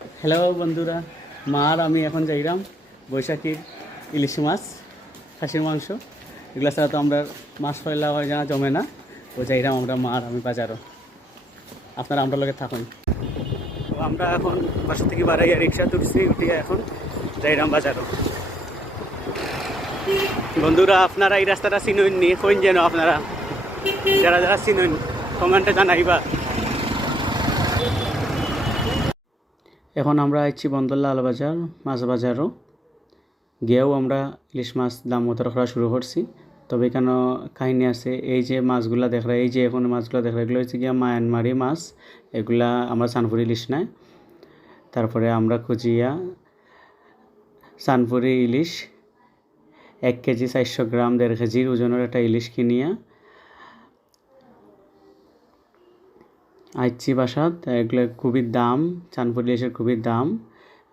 Hello বন্ধুরা, মার আমি এখন যাইলাম বৈশাখীর ইলিশ মাছ, খাসির মাংস, এগুলো ছাড়া তো আমরা মাছ ফেলা হয় না, জমে না। তো যাইলাম আমরা মার আমি বাজারও, আপনারা আমরা লোকে থাকুন। তো আমরা এখন বাসা থেকে বাড়াইয়া রিক্সা তুলছি, উঠিয়া এখন যাইলাম বাজারও। বন্ধুরা, আপনারা এই রাস্তাটা চিনুন নি? কোন যেন আপনারা যারা যারা চিনুন কমেন্টে জানাইবা। এখন আমরা আইছি বন্দরলাল বাজার, মাছ বাজারও গিয়েও আমরা ইলিশ মাছ দাম মতো করা শুরু করছি। তবে এখানে কাহিনী আছে, এই যে মাছগুলা দেখা, এই যে এখন মাছগুলো দেখা, এগুলো হচ্ছে গিয়া মায়ানমারি মাছ। এগুলা আমরা সানপুরি ইলিশ নাই। তারপরে আমরা খুঁজিয়া সানপুরি ইলিশ 1 কেজি 400 গ্রাম 1.5 কেজির ওজনের একটা ইলিশ কিনিয়া আইছি বাসাত। এগুলো খুবই দাম, চানপুর ইলিশের খুবই দাম।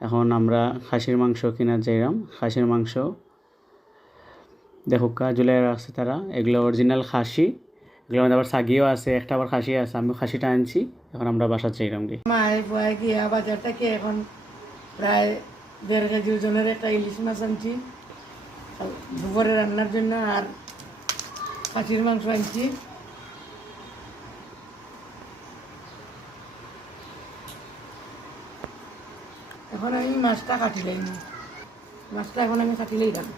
এখন আমরা খাসির মাংস কিনা যাইলাম। খাসির মাংস দেখো জুলাই রাখছে তারা, এগুলো অরিজিনাল খাসি। এগুলো আবার সাগিও আছে, একটা আবার খাসি আছে। আমি খাসিটা আনছি, এখন আমরা বাসা চাইলাম কি মায়ের বয়ে গিয়া বাজার থেকে এখন প্রায় 1.5 কেজি ওজনের একটা ইলিশ মাছ আনছি দুপুরে রান্নার জন্য, আর খাসির মাংস আনছি। এখন আমি মাছটা কাটিলাই না, মাছটা এখন আমি কাটিলেই দাম।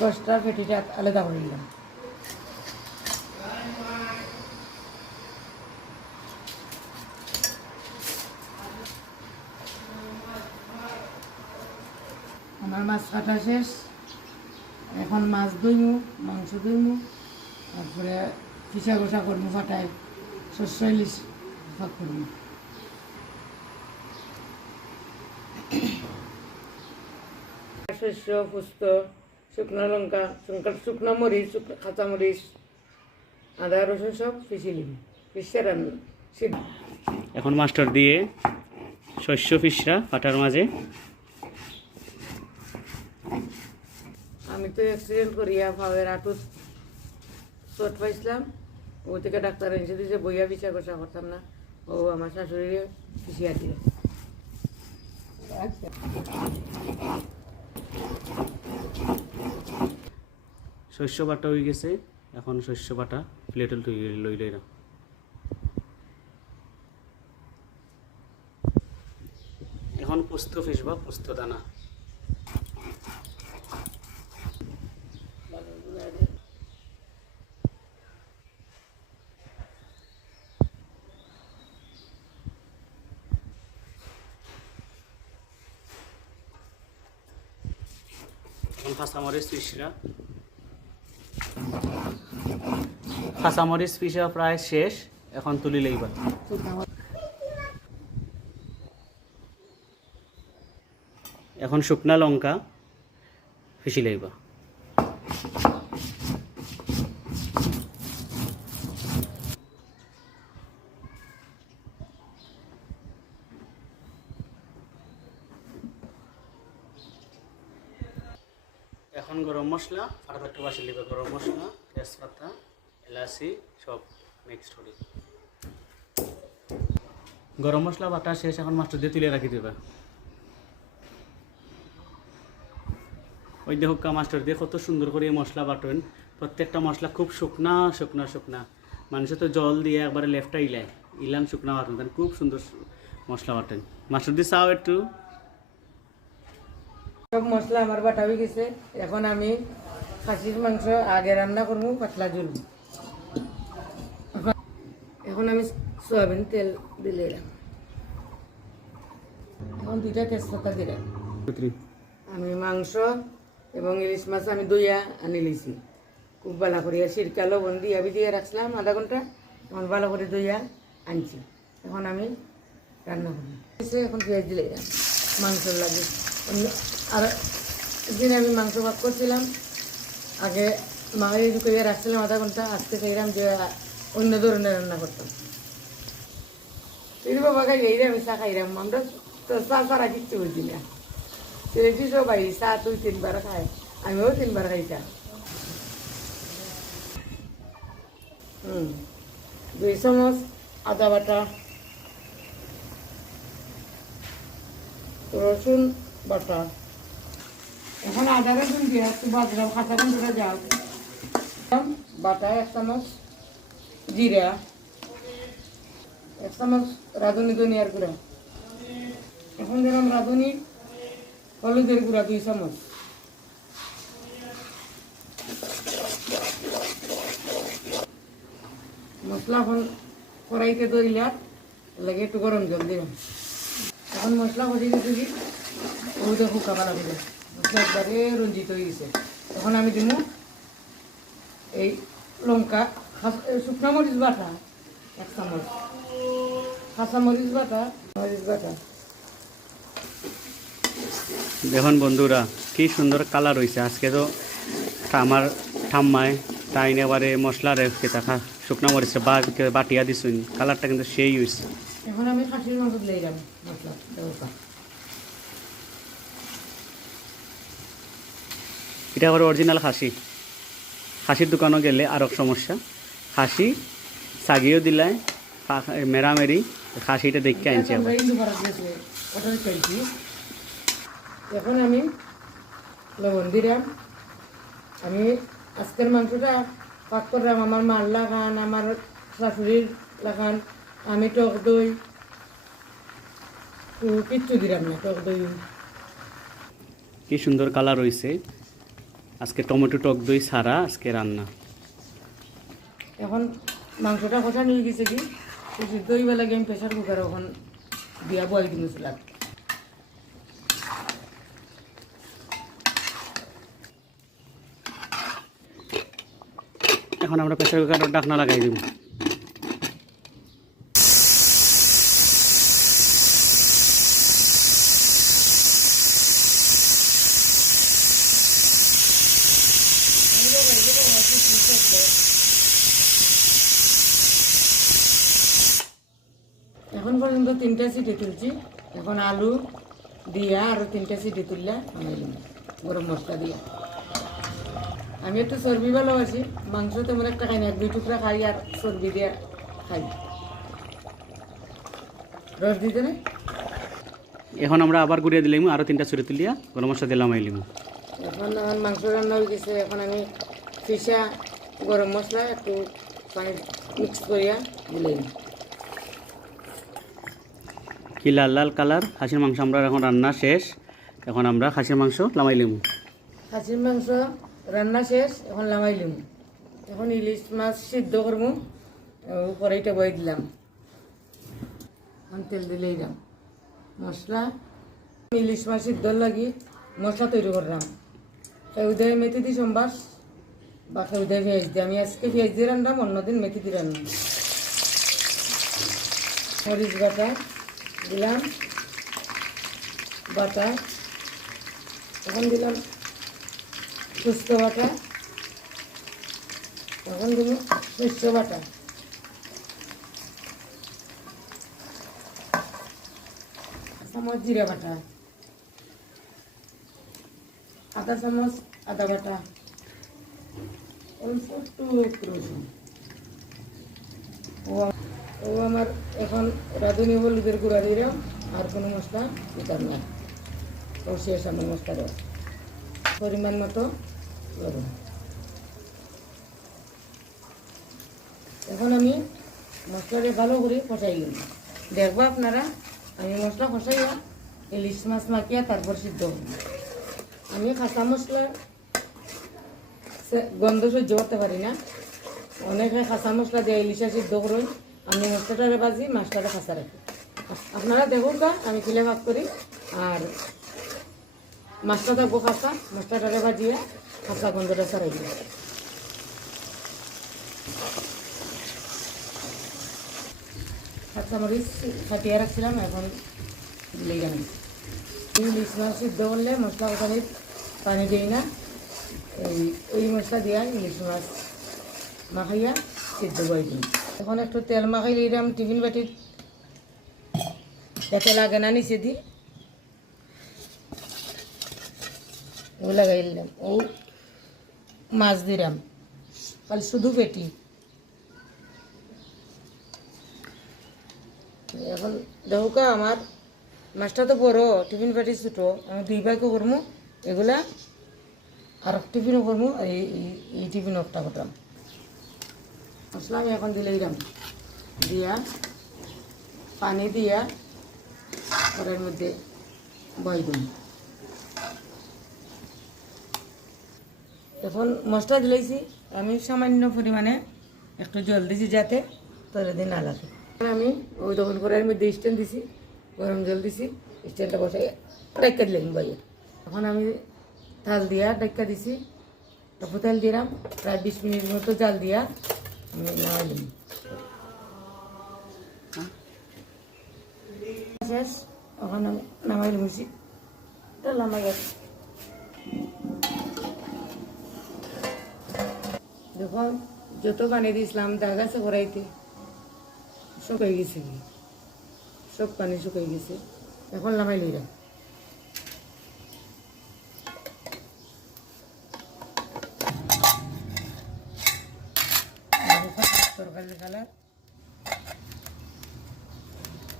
দশটা পেটিটা আলাদা করে দিলাম। আমার মাছ কাটা শেষ, এখন মাছ ধুইমু, মাংস ধুইমু, তারপরে পিঠা গোসা করবো, ফাটায় শস্য ইলিশ ভাগ করবো। শস্য, পুস্ত, শুকনো লঙ্কা, শুকনো মরিচ, কাঁচা মরিচ, আদা রসুন সব পিষে নিব, পিষে রান্না সিদ্ধ। এখন মাস্টার দিয়ে শস্য ফিসরা পাটার মাঝে। আমি তো অ্যাক্সিডেন্ট করিয়া ভাবের আটুত চোট পাইছিলাম, ও থেকে ডাক্তার এনেছে দিয়েছে, বইয়া বিচার কষা করতাম না, ও আমার শাশুড়ি পিছিয়ে দিয়ে। শস্য বাটা হয়ে গেছে, এখন শস্য বাটা প্লেটে লই লই না। এখন পোস্ত ফিসবা, পোস্ত দানা। এখন কাঁচামরিচ পিসরা, কাঁচামরিচ পিসা প্রায় শেষ, এখন তুলি লইবা। এখন শুকনা লঙ্কা পিসি লইবা। এখন গরম মশলা আর একটু বাসি লিবা, গরম মশলা, তেজপাতা, এলাচি সব মিক্সড করি। গরম মশলা বাটা শেষ, এখন মাছটা দিয়ে তুলে রাখি দেবা। ওই দেখো মাস্টার দিয়ে কত সুন্দর করে মশলা বাটেন, প্রত্যেকটা মশলা খুব শুকনা শুকনা শুকনা। মানুষে তো জল দিয়ে একবারে লেফটা ইলান শুকনা বাটেন, খুব সুন্দর মশলা বাটেন। মাস্টার দিয়ে চাও একটু। সব মশলা আমার বাটা হয়ে গেছে, এখন আমি খাসির মাংস আগে রান্না করবো, পাতলা ঝুল। এখন আমি সয়াবিন তেল দিলাম, এখন 2টা তেজপাতা দিলাম। আমি মাংস এবং ইলিশ মাছ আমি ধুইয়া আনি লিছি, খুব ভালো করিয়া সিরকা লবণ দিয়া ভিজিয়ে রাখছিলাম আধা ঘন্টা, এখন ভালো করে ধুইয়া আনছি। এখন আমি রান্না করি, এখন পেঁয়াজ দিলে মাংস লাগে। আর একদিন আমি মাংস ভাগ করছিলাম, আগে মায়ের ঢুকিয়ে রাখছিলাম আধা ঘন্টা, আজকে চাইলাম যে অন্য ধরনের রান্না করতাম। তুই বাবা খাই যাই আমি চা খাইলাম, আমরা তো চা ছাড়া কিচ্ছু বুঝি না। সিলেটি সবাই চা তুই 3 বার খায়, আমিও 3 বার খাই চা। 2 চামচ আদা বাটা, রসুন বাটা। এখন আদা রসুন দিয়ে একটু বাজলাম, কাঁচা গন্ধটা যাও। বাটা 1 চামচ, জিরা 1 চামচ, রাঁধুনি ধনিয়ার গুঁড়া। এখন দিলাম রাঁধুনি হলুদের গুঁড়া 2 চামচ। মশলা এখন কড়াইতে দইলাম, লাগে একটু গরম জল দিলাম। এখন মশলা হয়ে গেছে কি ওই তো শুকাবা লাগবে, মশলা একবারে রঞ্জিত হয়ে গেছে। এখন আমি দিব এই লঙ্কা, শুকনো মরিচ বাটা 1 চামচ, কাঁচা মরিচ বাটা, মরিচ বাটা। দেখুন বন্ধুরা কি সুন্দর কালার হয়েছে। আজকে তো আমার ঠাম্মায় তাই এবারে মশলা রেখে থাকা শুকনো মরিচে বাটিয়া দিছুন, কালারটা কিন্তু সেই হয়েছে। এখন আমি খাসির মাংস দিলে যাবো মশলা ব্যবস্থা। এটা আবার অরিজিনাল খাসি। খাসির দোকানও গেলে আরও সমস্যা, খাসি সাগিও দিলায় মেরামেরি, খাসিটা দেখে আনছি আবার। এখন আমি লবণ দিলাম। আমি আজকের মাংসটা পাক করলাম, আমার মার লাগান, আমার শাশুড়ির লাগান। আমি টক দই কিচ্ছু দিলাম না, টক দই। কি সুন্দর কালার হয়েছে। আজকে টমেটো টক দই ছাড়া আজকে রান্না। এখন মাংসটা কষা নিয়ে গেছে কি দই বেলা আমি প্রেশার কুকার এখন দিয়া বয়েল কিনেছিলাম। এখন আমরা প্রেসার কুকারের ঢাকনা লাগাই দিব। এখন পর্যন্ত 3টা সিটি তুলছি। এখন আলু দিয়া আরো 3টা সিটি তুললে বানাইলাম গরম মশলা দিয়া। আমি একটু চর্বি ভালোবাসি, মাংস তেমন একটা খাই না, 1-2 টুকরা খাই আর চর্বি দিয়ে খাই। রস দিতে না। এখন আমরা আবার গুড়িয়ে দিলাম, আরও 3টা ছুরি তুলিয়া গরম মশলা দিলাম আইলিম। এখন আমার মাংস রান্না হয়ে গেছে। এখন আমি ফিসা গরম মশলা একটু পানি মিক্স করিয়া দিলাম। কি লাল লাল কালার। খাসির মাংস আমরা এখন রান্না শেষ। এখন আমরা খাসির মাংস লামাইলিম। খাসির মাংস রান্না শেষ, এখন লামাইলাম। এখন ইলিশ মাছ সিদ্ধ করবো, কড়াইটা বয়ে দিলাম। এখন তেল দিলে দিলাম মশলা। ইলিশ মাছ সিদ্ধ লাগি মশলা তৈরি করলাম। খেউদায় মেথি দি সম্বাস বা খেউদায় পেঁয়াজ দিয়ে। আমি আজকে পেঁয়াজ দিয়ে রান্নাম, অন্যদিন মেথি দিয়ে রান্নাম। মরিচ বাটা দিলাম, বাটা। এখন দিলাম শুষ্ক বাটা, এখন দিব শস্য বাটা। চামচ জিরা বাটা, আধা চামচ আদা বাটা, অল্প একটু রসুন। ও আমার এখন রাঁধুনি হলুদের গুঁড়া দিলাম, আর কোনো মশলা দিতাম না। ও শেষ আমার মশলা রস। পরিমাণ মতো লবণ। এখন আমি মশলাটা ভালো করে কষাইলাম। দেখবো আপনারা আমি মশলা কষাইয়া ইলিশ মাছ মাখিয়া তারপর সিদ্ধ করব। আমি কাঁচা মশলা গন্ধ সহ্য করতে পারি না। অনেকে কাঁচা মশলা দিয়ে ইলিশা সিদ্ধ করুন, আমি মশলাটারে বাজি মাছটারে কাঁচা রাখি। আপনারা দেখুন তা আমি কিলে ভাগ করি, আর মাছটা থাকবো কাঁচা, মশলাটারে বাজিয়ে কাঁচা গন্ধটা ছাড়াই দিই। কাঁচামরিচ ফাটিয়ে রাখছিলাম, এখন দিলেই জানি ইলিশ মাছ সিদ্ধ করলে মশলা কষানির পানি দিই না, এই মশলা দিয়া ইলিশ মাছ মাখাইয়া সিদ্ধ করে দিই। এখন একটু তেল মাখাই দিলাম টিফিন বাটির, এতে লাগে না নিচে দিই, ও লাগাই দিলাম, ও মাছ দিলাম খালি শুধু পেটি। এখন দেখো আমার মাছটা তো বড়, টিফিন বাটি ছোটো, আমি 2 ভাগে করবো এগুলা, আর টিফিনও করবো, আর এই টিফিনও একটা করতাম। মশলা আমি এখন দিলে দিলাম, দিয়া পানি দিয়া ঘরের মধ্যে বই দিন। এখন মশলা দিলেছি, আমি সামান্য পরিমাণে একটু জল দিছি যাতে তলে দিন না লাগে। আমি ওই তখন ঘরের মধ্যে স্ট্যান্ড দিছি, গরম জল দিছি, স্ট্যান্ডটা বসে ডাক্কা দিলাম বাইরে। এখন আমি তাল দিয়া ডাক্কা দিছি, তারপর তেল দিলাম, প্রায় 20 মিনিট মতো জাল দিয়া আমি নামাইলাম। শেষ, এখন আমি নামাইলাম, নামাই গেছে। দেখো যত পানি দিয়েছিলাম দাগ আছে কড়াইতে, শুকাই গেছে, সব পানি শুকাই গেছে। এখন নামাই লইলাম। তরকারির কালার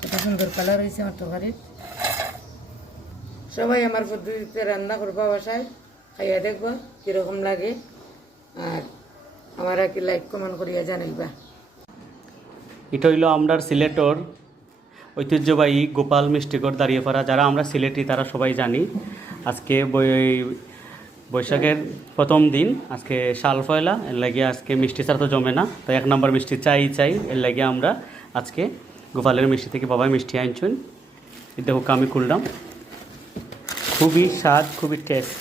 কত সুন্দর কালার হয়েছে আমার তরকারির। সবাই আমার পদ্ধতিতে রান্না করবা বাসায়, খাইয়া দেখবা কীরকম লাগে, আর আমার কি লাইক কমেন্ট করিয়া জানাইবা। এটা হইলো আমরা সিলেটর ঐতিহ্যবাহী গোপাল মিষ্টিঘর দাঁড়িয়েপাড়া। যারা আমরা সিলেটি তারা সবাই জানি। আজকে বৈশাখের প্রথম দিন, আজকে শাল পয়লা, এর লাগে আজকে মিষ্টি ছাড়া তো জমে না, তো 1 নম্বর মিষ্টি চাই, এর লাগে আমরা আজকে গোপালের মিষ্টি থেকে বাবাই মিষ্টি আনছুন। দেখো আমি খুললাম, খুবই স্বাদ, খুবই টেস্ট।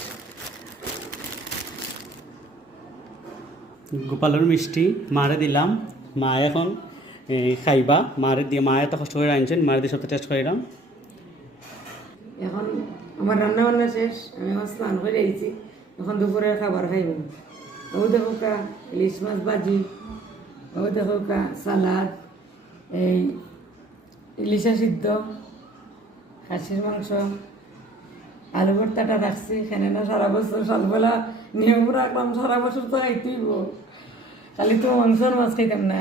গোপালের মিষ্টি মারে দিলাম, মা এখন খাইবা, মারে দিয়ে, মা এত কষ্ট করে আনছেন, মারে দিয়ে সবটা টেস্ট করিলাম। এখন আমার রান্না বান্না শেষ, আমি এখন স্নান করে আইছি, এখন দুপুরের খাবার খাইব। ও দেখো কা ইলিশ মাছ ভাজি, ও দেখো কা সালাদ, এই ইলিশা সিদ্ধ, খাসির মাংস, আলু ভর্তাটা রাখছি। এখানে না সারা বছর সকালবেলা নিয়ম রাখলাম, সারা বছর তো খাইতেইব, খালি তো মাংসর মাছ খাইতাম না।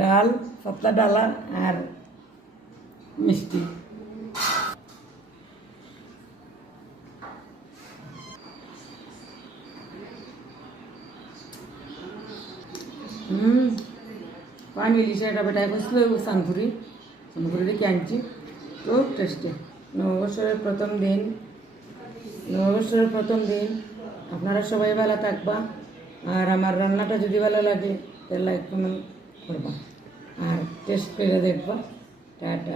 ডাল, পাতলা ডালা আর মিষ্টি। পানি ইলিশা এটা বেটায় বসলো সানপুরি ডেকে আনছি, খুব টেস্টি। নববর্ষের প্রথম দিন আপনারা সবাই ভালো থাকবা, আর আমার রান্নাটা যদি ভালো লাগে তাহলে লাইক কমেন্ট করবা, আর টেস্ট করে দেখবা। টাটা।